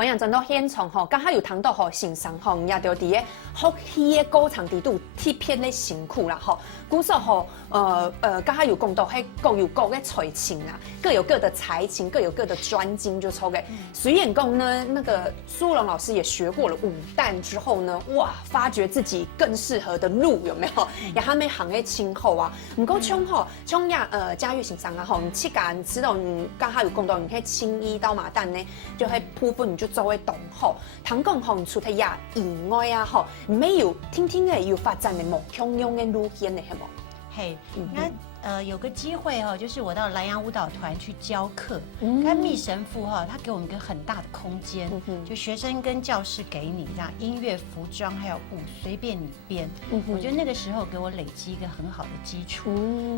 方言真到现场吼，刚好有谈到吼欣赏吼，也就伫个福戏的歌场地度特别的辛苦啦吼。古时候刚好有讲到迄各有各的才情啊，各有各的才情，各有各的专精，就抽给。虽然讲呢，那个苏龙老师也学过了武旦之后呢，哇，发觉自己更适合的路有没有？也还没行的今后啊，唔过冲吼冲呀嘉裕欣赏啊吼，你去感知道你刚好有讲到你可青衣刀马旦呢，就迄部分你就作为同好，唐讲吼你除了呀以外啊吼，没有听听的有发展的目标用的路线的，系冇？嘿，那有个机会哈，就是我到南洋舞蹈团去教课，跟密神父哈，他给我们一个很大的空间，就学生跟教室给你这样音乐、服装还有舞随便你编。我觉得那个时候给我累积一个很好的基础，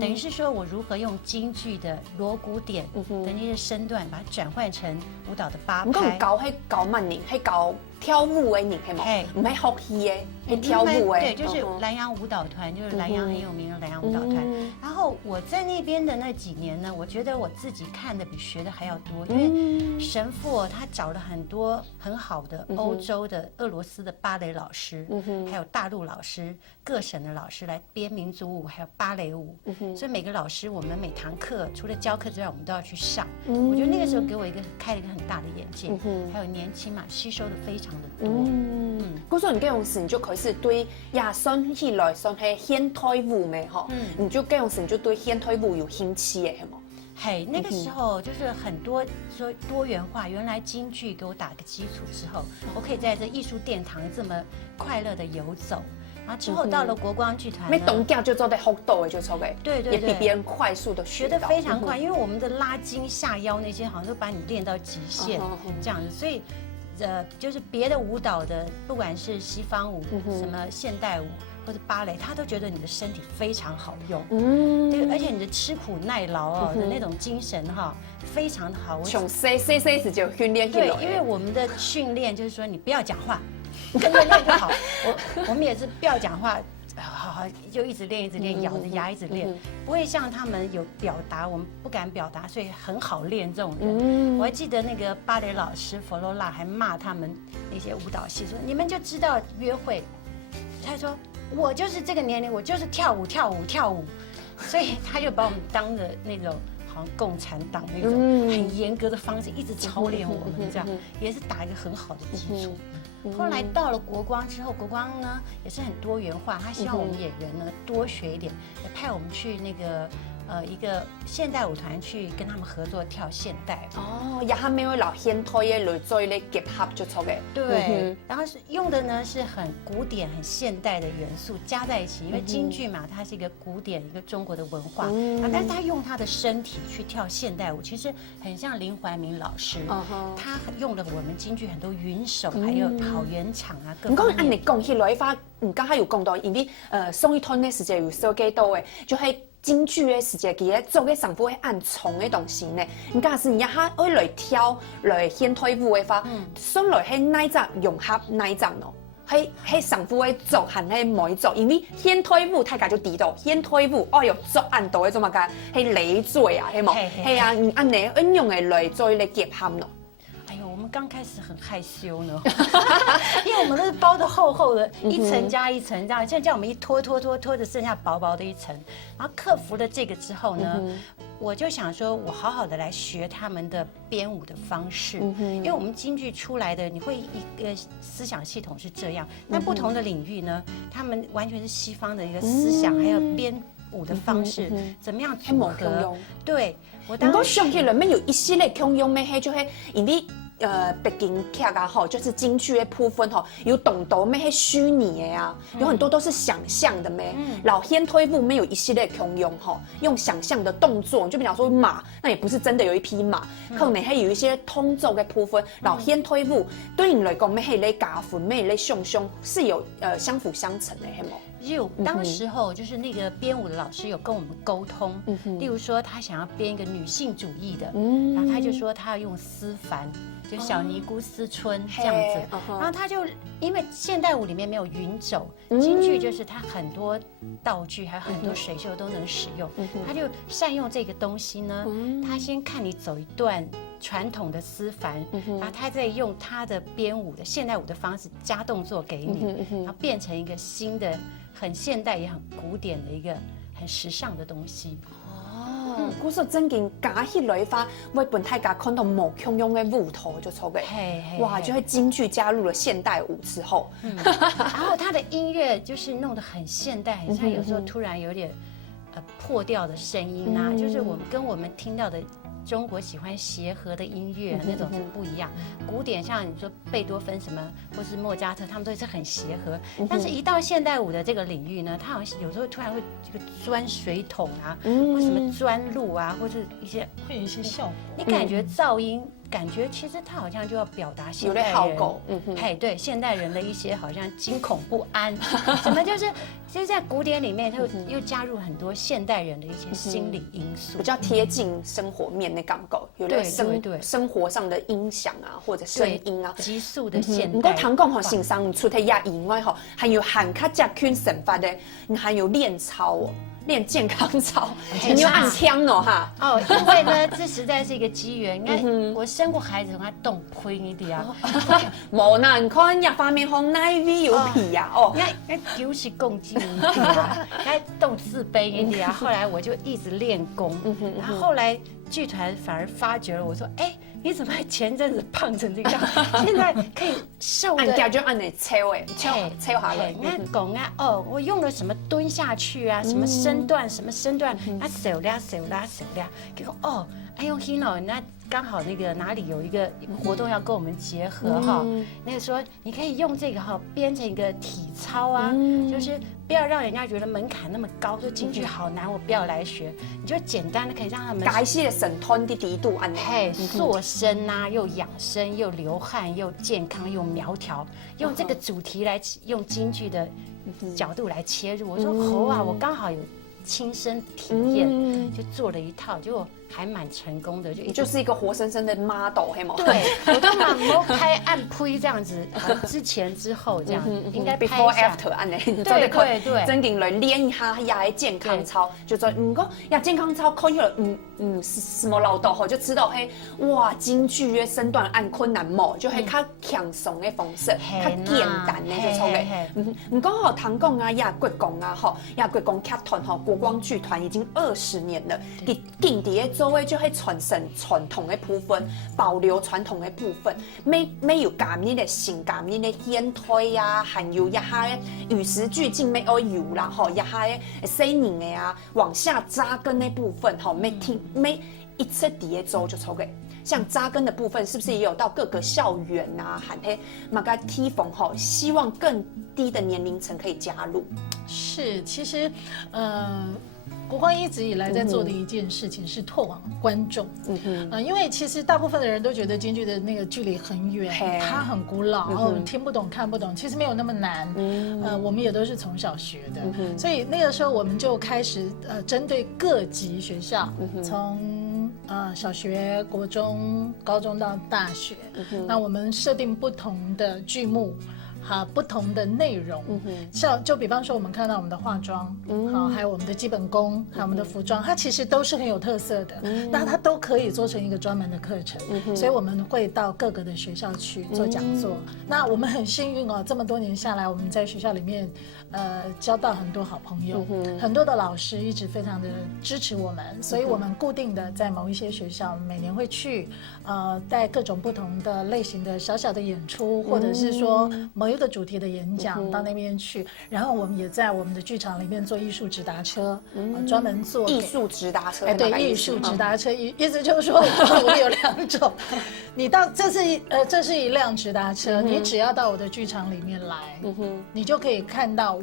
等于是说我如何用京剧的锣鼓点的那些身段，把它转换成舞蹈的八拍。你讲教慢人，系教跳舞的人系冇？唔系学戏的，系跳舞的。对，就是南洋舞蹈团，就是南洋很有名的南洋舞蹈团。然后我在那边的那几年呢，我觉得我自己看的比学的还要多，因为神父他找了很多很好的欧洲的、俄罗斯的芭蕾老师，还有大陆老师、各省的老师来编民族舞，还有芭蕾舞。所以每个老师，我们每堂课除了教课之外，我们都要去上。我觉得那个时候给我开了一个很大的眼界，还有年轻嘛，吸收的非常的多。古时候你这种事，你就开始对亚算起来算系现代舞咩吼？你就这种事，你就对现代舞有兴趣的，系冇？嘿，那个时候就是很多说多元化。原来京剧给我打个基础之后，我可以在这艺术殿堂这么快乐的游走。然后之后到了国光剧团，没动脚就做得好多的就做给，对，也比别人快速的学得非常快，因为我们的拉筋、下腰那些好像都把你练到极限这样子，所以。就是别的舞蹈的，不管是西方舞、什么现代舞或者芭蕾，他都觉得你的身体非常好用，而且你的吃苦耐劳的那种精神哈，非常的好。从细时就训练起来。对，因为我们的训练就是说你不要讲话，跟着练就好。我们也是不要讲话。好，就一直练，咬着牙一直练，不会像他们有表达，我们不敢表达，所以很好练这种人。我还记得那个芭蕾老师佛罗拉还骂他们那些舞蹈系说：“你们就知道约会。”他说：“我就是这个年龄，我就是跳舞。”所以他就把我们当着那种好像共产党那种很严格的方式，一直操练我们，这样也是打一个很好的基础。后来到了国光之后，国光呢也是很多元化，他希望我们演员呢多学一点，也派我们去那个一个现代舞团去跟他们合作跳现代。哦，也还没有老现代的来做一个结合就错的。对，然后是用的呢是很古典、很现代的元素加在一起，因为京剧嘛，它是一个古典、一个中国的文化但是他用他的身体去跳现代舞，其实很像林怀民老师，他用了我们京剧很多云手，还有好圆场啊，各方面。按你讲起来，刚才有讲到，因为宋一通的时间有设计到的，就系。京剧的时间，其实做嘅上部会按重的东西呢。你假是你哈爱来跳来现代舞的话，算来系哪一种融合哪一种咯？系上部的做和系每做，因为现代舞大家就知道，现代舞哦哟做按到的做乜嘅，系累赘啊，系冇？系啊，按你运用嘅累赘嚟结合咯。我们刚开始很害羞呢，因为我们都是包的厚厚的，一层加一层这样，现在叫我们一拖着剩下薄薄的一层，然后克服了这个之后呢，我就想说，我好好的来学他们的编舞的方式，因为我们京剧出来的，你会一个思想系统是这样，那不同的领域呢，他们完全是西方的一个思想，还有编舞的方式，怎么样组合？对，我当时想起来，没有一系列共用咩，就系因为。北京剧啊，吼，就是京剧的部分吼，有懂得咩是虚拟的呀，有很多都是想象的咩。老现代舞没有一系列共用吼，用想象的动作，就比方说马，那也不是真的有一匹马，可能还有一些通奏的部分。老现代舞对你来讲，咩系咧加分，咩咧上是有相辅相成的，系冇？当时候就是那个编舞的老师有跟我们沟通，例如说他想要编一个女性主义的，然后他就说他要用丝凡。就小尼姑思春这样子。然后他就因为现代舞里面没有云走，京剧就是它很多道具还有很多水袖都能使用，他就善用这个东西呢。他先看你走一段传统的丝幡，然后他再用他的编舞的现代舞的方式加动作给你，然后变成一个新的很现代也很古典的一个很时尚的东西。古时真经加起来发，为本太家看到某汹涌的舞头就出来，哇，就会京剧加入了现代舞之后，然后他的音乐就是弄得很现代，很像有时候突然有点破掉的声音啊，就是我们听到的。中国喜欢协和的音乐那种是不一样，古典像你说贝多芬什么，或是莫扎特，他们都是很协和。但是，一到现代舞的这个领域呢，他好像有时候突然会这个钻水桶啊，或什么钻路啊，或是会有一些效果。你感觉噪音，感觉其实他好像就要表达现代人，对现代人的一些好像惊恐不安，什么就是在古典里面，他又加入很多现代人的一些心理因素，比较贴近生活面的感觉，有的生活上的音响啊，或者声音啊，急速的现代。不过唐讲吼，欣赏除了呀以外吼，还有喊卡加圈神法的，还有练操哦。练健康操，你要按枪哦哈。哦，因为呢，这实在是一个机缘。你看，我生过孩子，我动亏一点啊。无呐，你看呀，方面红奶味有皮呀哦。那90公斤一点啊，那动自卑一点啊。后来我就一直练功，然后后来剧团反而发觉了，我说，哎。你怎么前阵子胖成这个样？现在可以瘦的，按掉就按你抽哎，抽下来。那讲啊，哦，我用了什么蹲下去啊，什么身段，什么身段，啊手啦，结果哦，哎呦 Hino， 那刚好那个哪里有一个活动要跟我们结合哈，那个说你可以用这个哈编成一个体操啊，就是不要让人家觉得门槛那么高，说京剧好难，我不要来学，你就简单的可以让他们改些神吞的低度按。嘿，塑身啊，又养生，又流汗，又健康，又苗条，用这个主题来用京剧的角度来切入。我说好啊，我刚好有亲身体验，就做了一套，结果还蛮成功的，就是一个活生生的 model， 黑毛。对，我都蛮摸拍按推这样子，之前之后这样，应该拍 before after 按呢，对，真紧来练一下呀健康操，就说讲呀健康操看起来什么老道吼，就知道嘿哇京剧的身段按困难冇，就系较轻松的方式，较简单的就错嘅。唔讲吼唐讲啊亚国公啊吼，亚国公剧团吼国光剧团已经20年了，近地嘅周围就系传承传统的部分，保留传统的部分，没有感你的性感你的现代啊，还有一下嘅与时俱进没有啦吼，一下嘅新年的啊往下扎根的部分吼，每一次底下做就错嘅。像扎根的部分，是不是也有到各个校园啊？喊嘿，马个梯缝吼，希望更低的年龄层可以加入。是，其实，国光一直以来在做的一件事情是拓广观众，因为其实大部分的人都觉得京剧的那个距离很远，它很古老，听不懂看不懂，其实没有那么难。我们也都是从小学的，所以那个时候我们就开始针对各级学校，从小学、国中、高中到大学，那我们设定不同的剧目。不同的内容，像就比方说我们看到我们的化妆，还有我们的基本功，还有我们的服装，它其实都是很有特色的，那它都可以做成一个专门的课程，所以我们会到各个的学校去做讲座。那我们很幸运哦，这么多年下来，我们在学校里面，交到很多好朋友，很多的老师一直非常的支持我们，所以我们固定的在某一些学校每年会去，带各种不同的类型的小小的演出，或者是说某一个主题的演讲到那边去，然后我们也在我们的剧场里面做艺术直达车，专门做艺术直达车。对，艺术直达车，意思就是说我们有2种，你到这是一辆直达车，你只要到我的剧场里面来，你就可以看到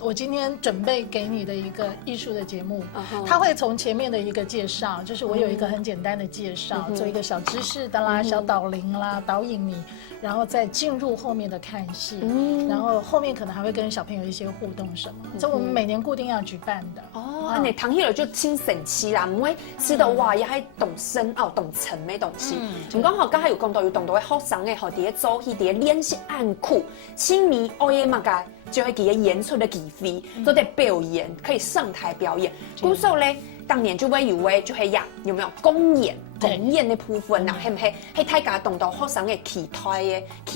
我今天准备给你的一个艺术的节目，它会从前面的一个介绍，就是我有一个很简单的介绍，做一个小知识的啦、小导聆啦、导引你，然后再进入后面的看戏，然后后面可能还会跟小朋友一些互动什么，这我们每年固定要举办的。哦，你唐迄个就清神期啦，唔会吃到哇，也还懂深奥、懂沉的东西。唔讲吼，刚才有讲到有懂到嘅学生嘅吼，伫做戏，伫练习暗苦、清迷、哦耶嘛个，就会给演出的机会，都得表演，可以上台表演。古时候咧，当年就会有诶，就会有没有公演？公演的部分呐，系唔系？系大家懂到学生嘅期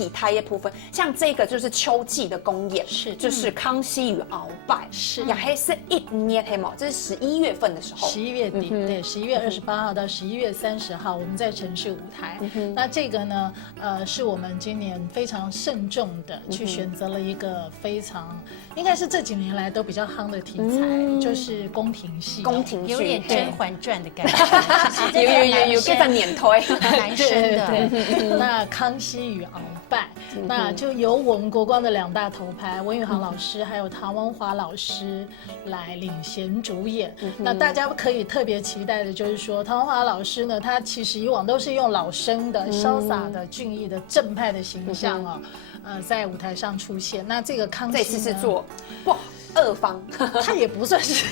待的部分，像这个就是秋季的公演，是就是康熙与鳌拜，是也还是1年黑毛，这是11月份的时候，11月底，对，11月28号到11月30号，我们在城市舞台。那这个呢，是我们今年非常慎重的去选择了一个非常，应该是这几年来都比较夯的题材，就是宫廷戏，宫廷剧，有点《甄嬛传》的感觉，有跟着碾推，男生的。那康熙与鳌拜，那就由我们国光的2大头牌文宇航老师还有唐文华老师来领衔主演。那大家可以特别期待的就是说，唐文华老师呢，他其实以往都是用老生的、潇洒的、俊逸的、正派的形象哦，在舞台上出现。那这个康熙呢，这次是做不2方，他也不算是，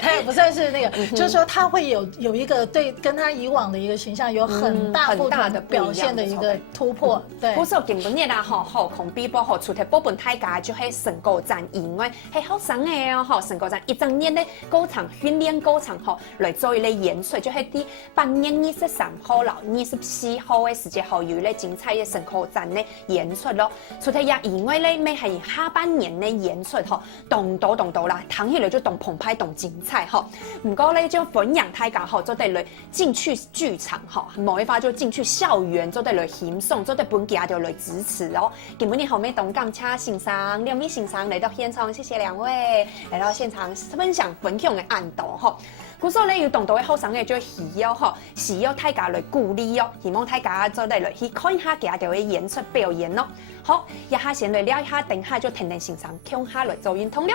他也不算是那个，就是说他会有一个对跟他以往的一个形象有很大不同的表现的一个突破。对，古时候根本日啦吼，后空比波吼出题波本大家就系成果展，因为系学生的哦吼，成果展一整年的歌唱训练歌唱吼来做一类演出，就系啲8月23号啦、24号的时间后有咧精彩的成果展的演出咯。出题也因为咧咩系下半年的演出吼，动到啦，唐起来就动澎湃、动精彩吼。唔过咧就分享大家吼，做得来进去剧场吼，某一发就进去校园，做得来欣赏，做得本家就来支持哦。今日后面东港请欣赏2位欣赏来到现场，谢谢2位来到现场分享的案道吼。古时候咧有动到嘅学生咧就需要吼，需要大家来鼓励哦，希望大家做得来去看一下家条嘅演出表演咯。好，一下先来聊一下，等下就停欣赏，向下来做运动了。